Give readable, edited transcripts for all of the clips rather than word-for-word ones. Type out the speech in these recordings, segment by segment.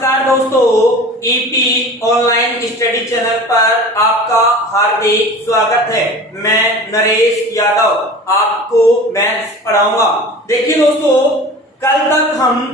नमस्कार दोस्तों, EP online study channel पर आपका हार्दिक स्वागत है। मैं नरेश यादव आपको मैथ्स पढ़ाऊंगा। देखिए दोस्तों, कल तक हम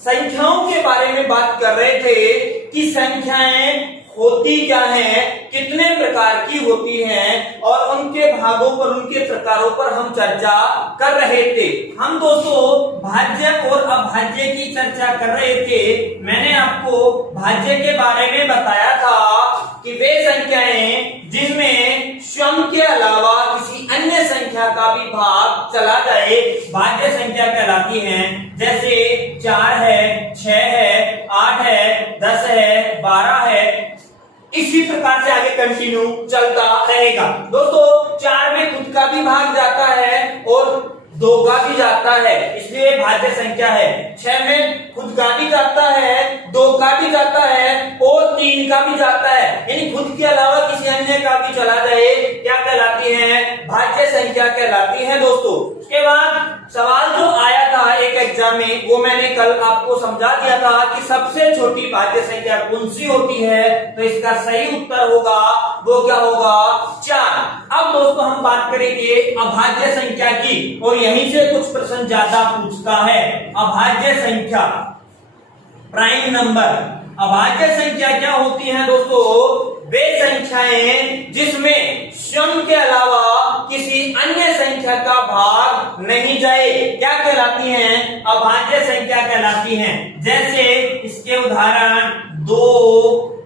संख्याओं के बारे में बात कर रहे थे कि संख्याएं होती क्या हैं, कितने प्रकार की होती हैं और उनके भागों पर, उनके प्रकारों पर हम चर्चा कर रहे थे। हम दोस्तों भाज्य और अभाज्य की चर्चा कर रहे थे। मैंने आपको भाज्य के बारे में बताया था कि वे संख्याएं जिनमें स्वयं के अलावा किसी अन्य संख्या का भी भाग चला जाए भाज्य संख्या कहलाती हैं। जैसे 4 है, 6 है, 8 है, 10 है, 12 है। इसी प्रकार से आगे कंटिन्यू चलता रहेगा। दोस्तों 4 में खुद का भी भाग जाता है और 2 का भी जाता है, इसलिए भाज्य संख्या है। 6 में खुद का भी जाता है, 2 का भी जाता है और 3 का भी जाता है, यानी खुद के अलावा किसी अन्य का भी चला जाए, क्या कहलाती है? भाज्य संख्या कहलाती है दोस्तों। उसके बाद सवाल जो आया था एक एग्जाम में, वो मैंने कल आपको समझा दिया था कि सबसे छोटी भाज्य संख्या कौन सी होती है। तो इसका सही उत्तर होगा, वो क्या होगा? 4। अब दोस्तों हम बात करेंगे अभाज्य संख्या की, और यहीं से कुछ प्रश्न ज्यादा पूछता है। अभाज्य संख्या, प्राइम नंबर। अभाज्य संख्या क्या होती है दोस्तों? वे संख्याएं जिसमें स्वयं के अलावा किसी अन्य संख्या का भाग नहीं जाए, क्या कहलाती हैं? अभाज्य संख्या कहलाती हैं। जैसे इसके उदाहरण 2,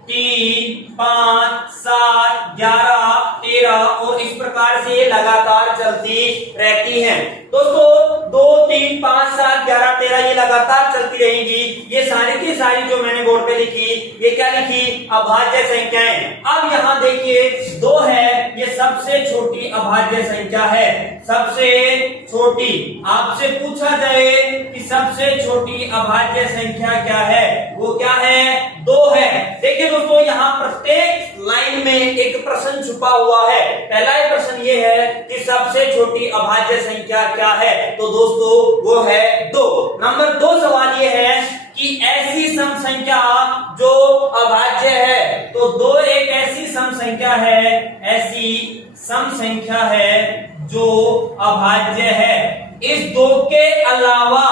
3, 5, 7, 11, 13 और इस प्रकार से लगातार चलती रहती हैं। दोस्तों 2, 3, 5, 7, 11, 13 ये लगातार चलती रहेंगी। ये सारी की सारी जो मैंने बोर्ड पे लिखी, ये क्या लिखी? अभाज्य संख्याएं। अब यहाँ देखिए 2 है, ये सबसे छोटी अभाज्य संख्या है। सबसे छोटी, आपसे पूछा जाए कि सबसे छोटी अभाज्य संख्या क्या है, वो क्या है? 2 है। देखिए दोस्तों यहाँ प्रत्येक लाइन में एक प्रश्न छुपा हुआ है। पहला ही प्रश्न ये है कि सबसे छोटी अभाज्य संख्या क्या है, तो दोस्तों वो है 2। नंबर 2 सवाल ये है कि ऐसी सम संख्या जो अभाज्य है, तो 2 एक ऐसी सम संख्या है, ऐसी सम संख्या है जो अभाज्य है। इस 2 के अलावा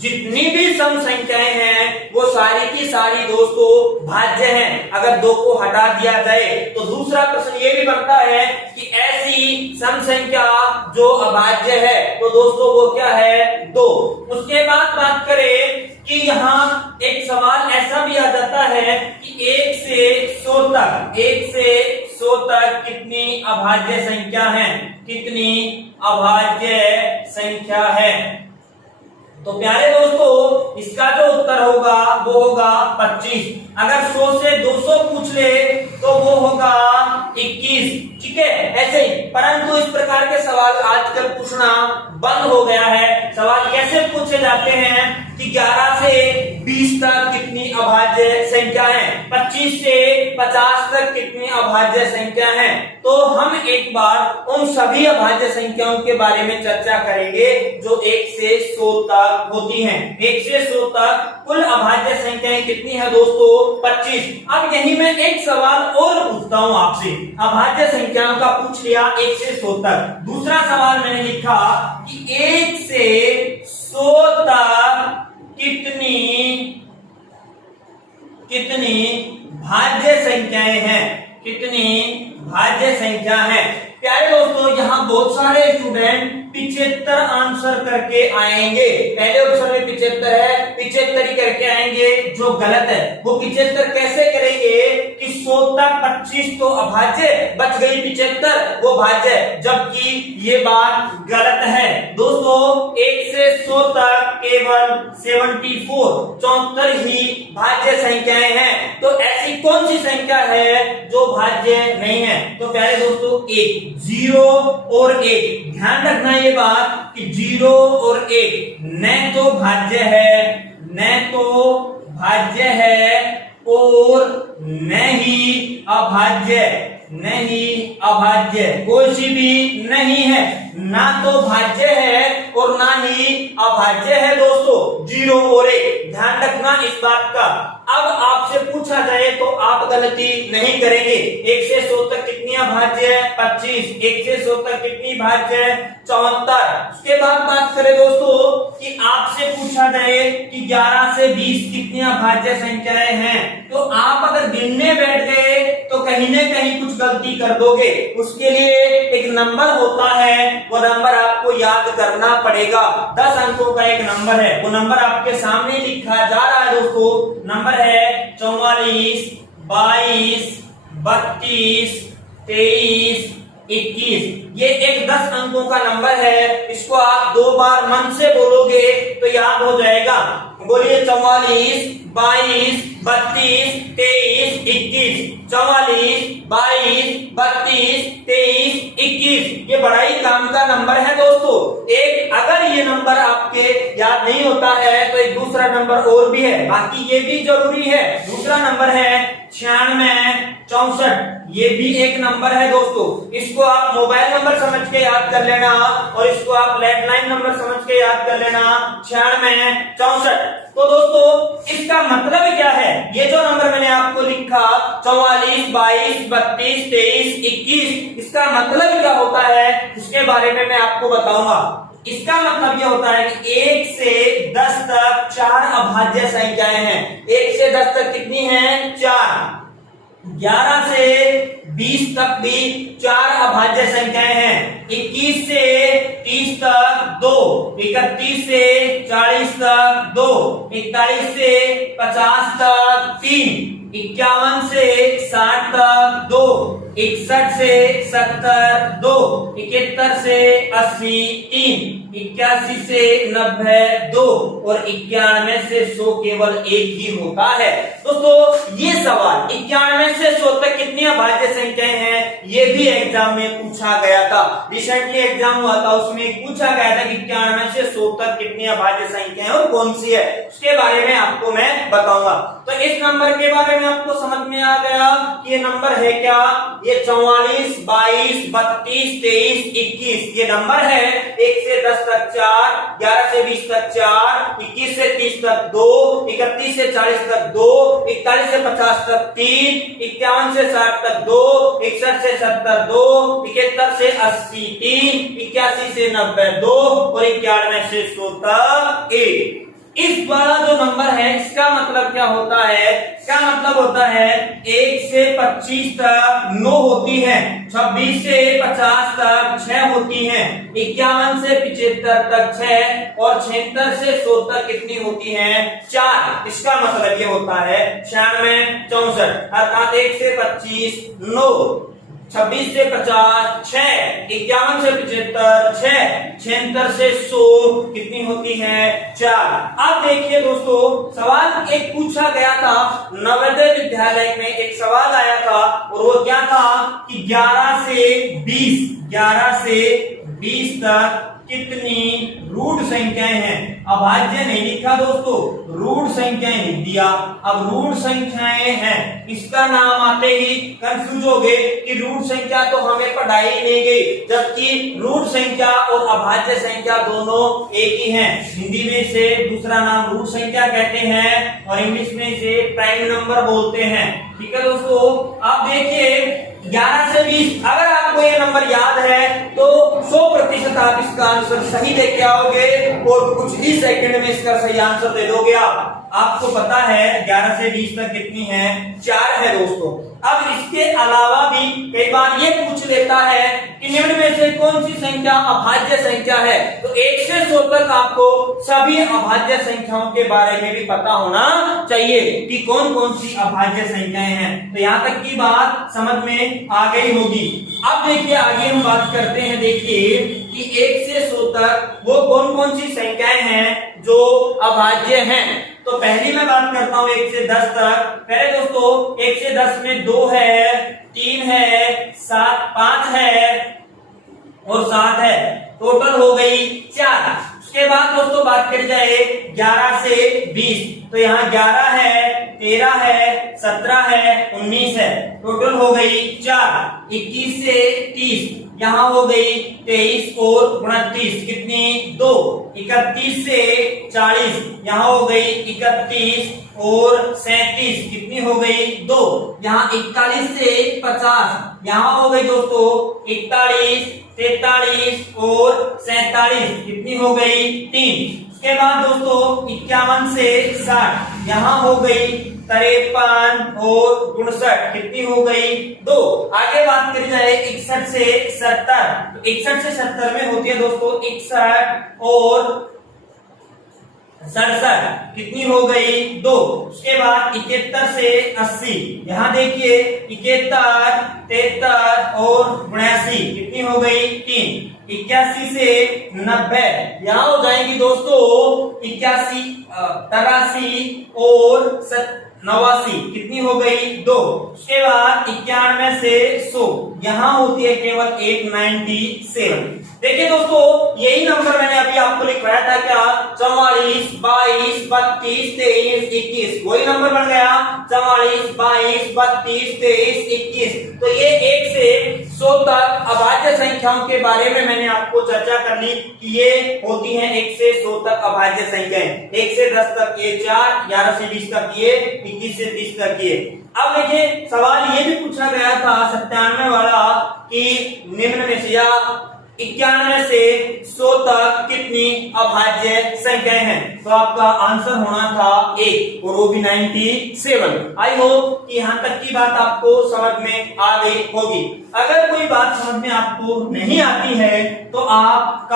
जितनी भी सम संख्याएं हैं वो सारी की सारी दोस्तों भाज्य हैं। अगर 2 को हटा दिया जाए तो दूसरा प्रश्न ये भी बनता है कि ऐसी सम संख्या जो अभाज्य है, तो दोस्तों वो क्या है? 2। उसके बाद बात करें कि यहाँ एक सवाल ऐसा भी आ जाता है कि 1 से 100 तक, 1 से 100 तक कितनी अभाज्य संख्या है? कितनी अभाज्य संख्या है? तो प्यारे दोस्तों इसका जो उत्तर होगा वो होगा 25। अगर 100 से 200 पूछ ले तो वो होगा 21। ठीक है, ऐसे ही। परंतु इस प्रकार के सवाल आजकल पूछना बंद हो गया है। सवाल कैसे पूछे जाते हैं कि 11 से 20 तक कितनी अभाज्य संख्या है, 25 से 50 तक कितनी अभाज्य संख्या है। तो हम एक बार उन सभी अभाज्य संख्याओं के बारे में चर्चा करेंगे जो 1 से 100 तक होती हैं। 1 से 100 तक कुल अभाज्य संख्याएं कितनी है दोस्तों? 25। अब यही मैं एक सवाल और पूछता हूं आपसे। अभाज्य संख्याओं का पूछ लिया 1 से 100 तक। दूसरा सवाल मैंने लिखा कि 1 से 100 तक कितनी भाज्य संख्याएं हैं? कितनी भाज्य संख्या है? प्यारे दोस्तों यहाँ बहुत सारे स्टूडेंट 75 आंसर करके आएंगे। पहले ऑप्शन में 75 है, 75 ही करके आएंगे, जो गलत है। वो 75 कैसे करेंगे कि 100 तक 25 तो अभाज्य, बच गई 75 वो भाज्य, जबकि ये बात गलत है दोस्तों। 1 से 100 तक केवल 74 ही भाज्य संख्याएं हैं। तो ऐसी कौन सी संख्या है जो भाज्य नहीं है? तो प्यारे दोस्तों 1, 0 और 1। ध्यान रखना ये बात कि 0 और 1 न तो भाज्य है, न तो भाज्य है और न ही अभाज्य, नहीं अभाज्य, कोई सी भी नहीं है। ना तो भाज्य है और ना ही अभाज्य है दोस्तों, 0 और 1। ध्यान रखना इस बात का। अब आपसे पूछा जाए तो आप गलती नहीं करेंगे। 1 से 100 तक कितनी अभाज्य है? 25। 1 से 100 तक कितनी भाज्य है? 74। उसके बाद बात करें दोस्तों कि आपसे पूछा जाए कि 11 से 20 कितनी अभाज्य संख्याएं हैं, तो आप अगर गिनने बैठ गए तो कहीं ना कहीं कुछ गलती कर दोगे। उसके लिए एक नंबर होता है, वो नंबर आपको याद करना पड़ेगा। 10 अंकों का एक नंबर है, वो नंबर आपके सामने लिखा जा रहा है दोस्तों। नंबर है 44, 22, 32, 23, 21। ये एक 10 अंकों का नंबर है। इसको आप 2 बार मन से बोलोगे तो याद हो जाएगा। बोलिए 44, 22, 32, 23, 21। 44, 22, 32, 23, 21। ये बड़ा ही काम का नंबर है दोस्तों। एक अगर ये नंबर आपके याद नहीं होता है तो एक दूसरा नंबर और भी है, बाकी ये भी जरूरी है। दूसरा नंबर है 96, 64। ये भी एक नंबर है दोस्तों। इसको आप मोबाइल नंबर समझ के याद कर लेना और इसको आप लैंडलाइन नंबर समझ के याद कर लेना। 96, 64। तो दोस्तों इसका मतलब क्या है? ये जो नंबर मैंने आपको लिखा 44, 22, 32, 23, 21, इसका मतलब क्या होता है इसके बारे में मैं आपको बताऊंगा। इसका मतलब यह होता है कि 1 से 10 तक 4 अभाज्य संख्याएं हैं। 1 से 10 तक कितनी हैं? 4। 11 से 20 तक भी 4 अभाज्य संख्याएं हैं। 21 से 30 तक 2, 31 से 40 तक 2, 41 से 50 तक 3, 51 से 60 तक 2, 61 से 70 2, 71 से 80 3, 81 से 90 2 और 91 से 100 केवल एक ही होता है। दोस्तों ये सवाल 91 से 100 तक कितनी अभाज्य संख्याएं हैं, ये भी एग्जाम में पूछा गया था। रिसेंटली एग्जाम हुआ था, उसमें पूछा गया था कि 91 से 100 तक कितनी अभाज्य संख्याएं और कौन सी है, उसके बारे में आपको मैं बताऊंगा। तो इस नंबर के बारे में आपको समझ में आ गया कि ये नंबर है क्या? ये 44, 22, 32, 23, 21 ये नंबर है। 1 से 10 तक 4, 11 से 20 तक 4, 21 से 30 तक 2, 31 से 40 तक 2, 41 से 50 तक 3, 51 से 60 तक 2, 61 से 70 2, 71 से 80 3, 81 से 90 2 और 91 से 100 तक 1। इस वाला जो नंबर है इसका मतलब क्या होता है? इसका मतलब होता है 1 से 25 तक 9 होती है, 26 से 50 तक 6 होती है, 51 से 75 तक 6 और 76 से 100 तक कितनी होती है? 4। इसका मतलब ये होता है 96, 64 अर्थात 1 से 25 9, 26 से 50 6, 51 से 75 6, 76 से 100 कितनी होती है? 4। अब देखिए दोस्तों सवाल एक पूछा गया था नवोदय विद्यालय में, एक सवाल आया था और वो क्या था कि 11 से 20 तक कितनी रूट संख्याएं हैं। अभाज्य नहीं लिखा दोस्तों, रूट संख्याएं लिख दिया। अब रूट संख्याएं हैं, इसका नाम आते ही कंफ्यूज हो गए कि रूट संख्या तो हमें पढ़ाई नहीं गई, जबकि रूट संख्या और अभाज्य संख्या दोनों एक ही हैं। हिंदी में से दूसरा नाम रूट संख्या कहते हैं और इंग्लिश में से प्राइम नंबर बोलते हैं। ठीक है दोस्तों, आप देखिए 11 से 20 अगर आपको ये नंबर याद है तो 100% आप इसका आंसर सही लेके आओगे और कुछ ही सेकंड में इसका सही आंसर दे दोगे। आपको पता है 11 से 20 तक कितनी है? 4 है दोस्तों। अब इसके अलावा भी कई बार ये पूछ लेता है कि निम्न में से कौन सी संख्या अभाज्य संख्या है, तो 1 से 100 तक आपको सभी अभाज्य संख्याओं के बारे में भी पता होना चाहिए कि कौन कौन सी अभाज्य संख्याएं हैं। तो यहाँ तक की बात समझ में आ गई होगी। अब देखिए आगे हम बात करते हैं। देखिए कि 1 से 100 तक वो कौन कौन सी संख्याएं हैं जो अभाज्य हैं। तो पहली मैं बात करता हूं 1 से 10 तक। पहले दोस्तों 1 से 10 में 2 है, 3 है, 7 5 है और 7 है, टोटल हो गई 4। उसके बाद दोस्तों बात करी जाए 11 से 20, तो यहाँ 11 है, 13 है, 17 है, 19 है, टोटल हो गई 4। 21 से 30, यहाँ हो गई 23 और 29 कितनी 2। 31 से 40 यहाँ हो गई 31 और 37 कितनी हो गई 2। यहाँ 41 से 50 यहाँ हो गई दोस्तों 41, 43 और 47 कितनी हो गई 3। उसके बाद दोस्तों 51 से 60 यहाँ हो गई 53 और 59 कितनी हो गई 2। आगे बात करी जाए 61 से 70 तो 61 से 70 में होती है दोस्तों 61 और 67 कितनी हो गई 2। उसके बाद 71 से 80 यहाँ देखिए 71, 73 और 79 कितनी हो गई 3। 81 से 90 यहाँ हो जाएंगी दोस्तों 81, 83 और 89 कितनी हो गई 2। उसके बाद 91 से 100 यहाँ होती है केवल 197। देखिए दोस्तों यही नंबर मैंने अभी आपको लिखवाया था क्या 44, 22, 32, 23, 21 वही नंबर बन गया 44, 22, 32, 23, 21। तो ये 1 से 100 तक अभाज्य संख्याओं के बारे में मैंने आपको चर्चा करनी कि ये होती हैं 1 से 100 तक अभाज्य संख्याएं। 1 से 10 तक ये 4, 11 से 20 तक ये, 21 से 30 तक ये। अब देखिए सवाल ये भी पूछा गया था 97 वाला कि निम्न में से या 91 से 100 तक कितनी अभाज्य संख्याएं हैं। तो आपका आंसर होना था 1 और वो भी 97। आई होप कि यहाँ तक की बात आपको समझ में आ गई होगी। अगर कोई बात समझ में आपको नहीं आती है तो आप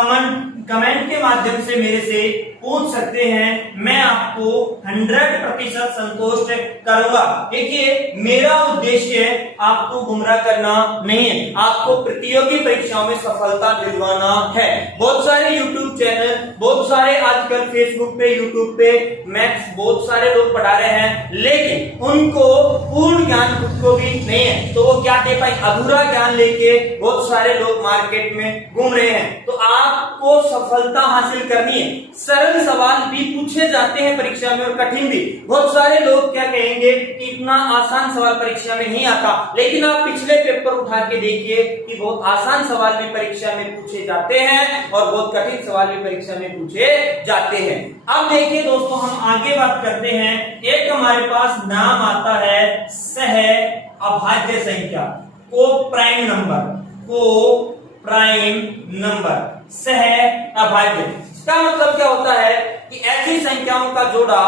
कमेंट के माध्यम से मेरे से पूछ सकते हैं, मैं आपको 100% संतुष्ट करूंगा। देखिए मेरा उद्देश्य आपको गुमराह करना नहीं है, आपको प्रतियोगी परीक्षाओं में सफलता दिलवाना है। बहुत सारे YouTube चैनल, बहुत सारे आजकल Facebook पे, YouTube पे मैथ्स बहुत सारे लोग पढ़ा रहे हैं, लेकिन उनको पूर्ण ज्ञान खुद को भी नहीं है, तो वो क्या दे पाए, अधूरा ज्ञान लेके बहुत सारे लोग मार्केट में घूम रहे हैं। तो आपको सफलता हासिल करनी है। सरल सवाल भी पूछे जाते हैं परीक्षा में और कठिन भी। बहुत सारे लोग क्या कहेंगे कि इतना आसान सवाल परीक्षा में नहीं आता, लेकिन आप पिछले पेपर उठा के देखिए कि बहुत आसान सवाल भी परीक्षा में पूछे जाते हैं और बहुत कठिन सवाल भी परीक्षा में पूछे जाते हैं। अब देखिए दोस्तों हम आगे बात करते हैं। एक हमारे पास नाम आता है सह अभाज्य संख्या, को प्राइम नंबर, सह अभाज्य। इसका मतलब क्या होता है कि ऐसी संख्याओं का जोड़ा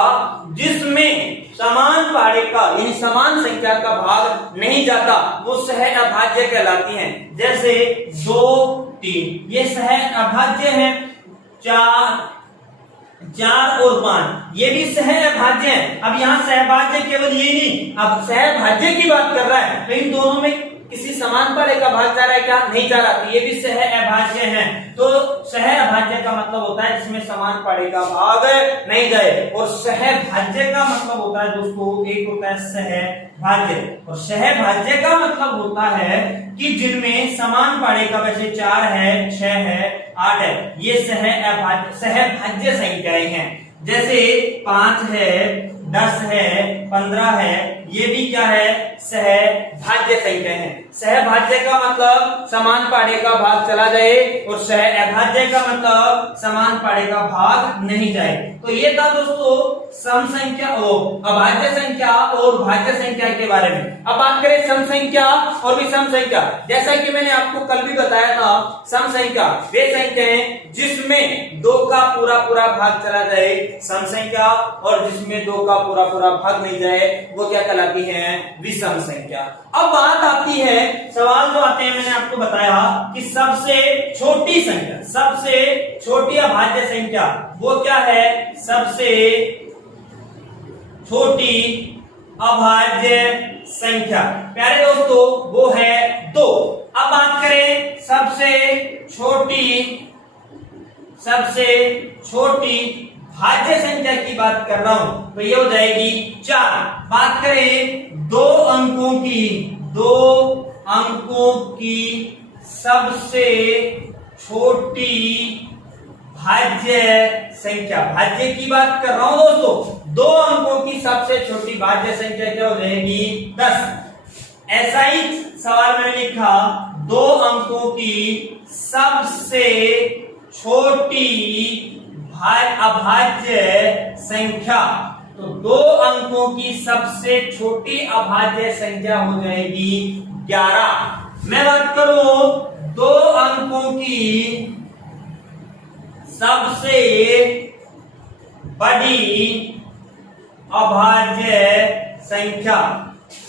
जिसमें समान पाड़े का यानी समान संख्या का भाग नहीं जाता वो सह अभाज्य कहलाती हैं। जैसे 2, 3 ये सह अभाज्य हैं। 4 और 5 ये भी सह अभाज्य है। अब यहाँ सहभाज्य केवल ये नहीं, अब सहभाज्य की बात कर रहा है, तो इन दोनों में किसी समान पाड़े का भाग जा रहा है क्या, नहीं जा रहा, तो ये भी सह अभाज्य है। तो सह अभाज्य का मतलब होता है जिसमें समान पाड़े का भाग नहीं जाए, और सहभाज्य का मतलब होता है दोस्तों, एक होता है सहभाज्य और सहभाज्य का मतलब होता है कि जिनमें समान पाड़े का, वैसे 4 है, 6 है, 8 है, ये सहभाज्य संख्याएं हैं। जैसे 5 है, 10 है, 15 है, ये भी क्या है, सहभाज्य संख्या है। सहभाज्य का मतलब समान पाड़े का भाग चला जाए और सहअभाज्य का मतलब समान पाड़े का भाग नहीं जाए। तो ये था दोस्तों सम संख्या अभाज्य संख्या और भाज्य संख्या के बारे में। अब बात करें सम संख्या और विषम संख्या। जैसा कि मैंने आपको कल भी बताया था, सम संख्या वे संख्याएं जिसमें 2 का पूरा भाग चला जाए सम संख्या, और जिसमें 2 का पूरा भाग नहीं जाए वो क्या कहलाती है, विषम संख्या। अब बात आती है, सवाल जो आते हैं, मैंने आपको बताया कि सबसे छोटी संख्या, सबसे छोटी अभाज्य संख्या वो क्या है, सबसे छोटी अभाज्य संख्या प्यारे दोस्तों वो है 2। अब बात करें सबसे छोटी भाज्य संख्या की बात कर रहा हूं, तो ये हो जाएगी 4। बात करें 2 अंकों की सबसे छोटी भाज्य संख्या, भाज्य की बात कर रहा हूं दोस्तों, 2 अंकों की सबसे छोटी भाज्य संख्या क्या हो जाएगी, 10। ऐसा ही सवाल मैंने लिखा दो अंकों की सबसे छोटी अभाज्य संख्या। तो दो अंकों की सबसे छोटी अभाज्य संख्या हो जाएगी 11। मैं बात करूं दो अंकों की सबसे बड़ी अभाज्य संख्या,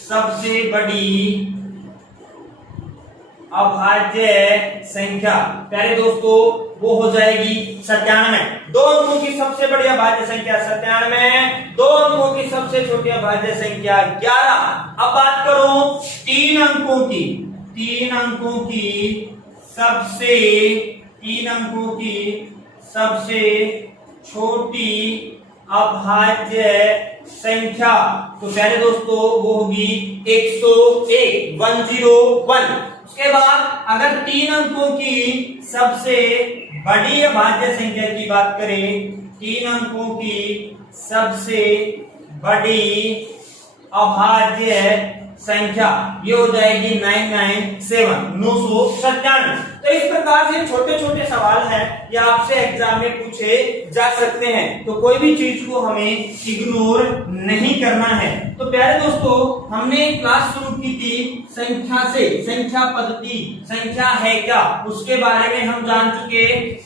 सबसे बड़ी अभाज्य संख्या प्यारे दोस्तों वो हो जाएगी 97। दो अंकों की सबसे बड़ी अभाज्य संख्या 97, दो अंकों की सबसे छोटी अभाज्य संख्या 11। अब बात करूं तीन अंकों की सबसे छोटी अभाज्य संख्या। तो प्यारे दोस्तों वो होगी 101, 101। उसके बाद अगर तीन अंकों की सबसे बड़ी अभाज्य संख्या की बात करें, तीन अंकों की सबसे बड़ी अभाज्य संख्या ये हो जाएगी 997। तो इस प्रकार से छोटे छोटे सवाल हैं ये आपसे एग्जाम में पूछे जा सकते हैं। तो कोई भी चीज को हमें इग्नोर नहीं करना है। तो प्यारे दोस्तों हमने क्लास शुरू की थी संख्या से, संख्या पद्धति, संख्या है क्या उसके बारे में हम जान चुके,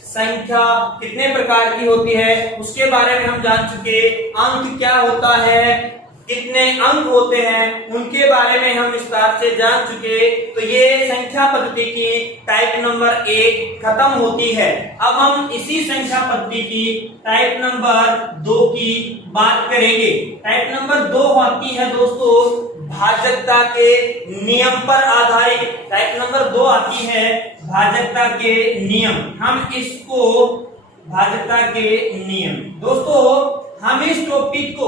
संख्या कितने प्रकार की होती है उसके बारे में हम जान चुके, अंक क्या होता है, कितने अंक होते हैं उनके बारे में हम विस्तार से जान चुके। तो ये संख्या पद्धति की टाइप नंबर 1 खत्म होती है। अब हम इसी संख्या पद्धति की टाइप नंबर 2 की बात करेंगे। टाइप नंबर 2 होती है दोस्तों भाजकता के नियम पर आधारित। टाइप नंबर 2 आती है भाजकता के नियम। हम इसको भाजकता के नियम दोस्तों हम इस टॉपिक को